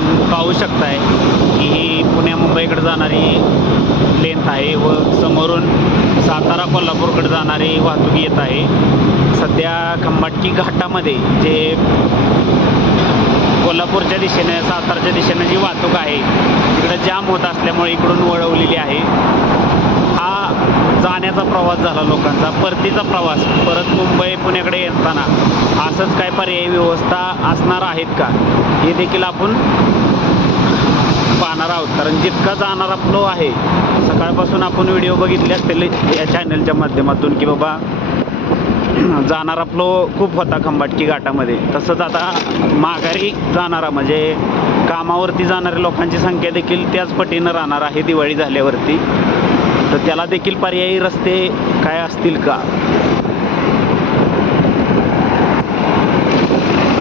आपण पाहू शकताय की ही पुण्या मुंबईकडे जाणारी लेंथ आहे व समोरून सातारा कोल्हापूरकडे जाणारी वाहतूक येत आहे. सध्या खंबाटकी घाटामध्ये जे कोल्हापूरच्या दिशेने सातारच्या दिशेने जी वाहतूक आहे तिकडं जाम होत असल्यामुळे इकडून वळवलेली आहे. हा जाण्याचा प्रवास झाला लोकांचा परतीचा प्रवास. परत मुंबई पुण्याकडे येताना असंच काय पर्यायी व्यवस्था असणार आहेत का? हे देखील आपण जाणार आहोत. कारण जितका जाणारा फ्लो आहे सकाळपासून आपण व्हिडिओ बघितले असतील या चॅनलच्या माध्यमातून की बाबा जाणारा फ्लो खूप होता खंबाटकी घाटामध्ये. तसंच आता माघारी जाणारा म्हणजे कामावरती जाणाऱ्या लोकांची संख्या देखील त्याच पटीनं राहणार आहे दिवाळी झाल्यावरती. तर त्याला देखील पर्यायी रस्ते काय असतील का?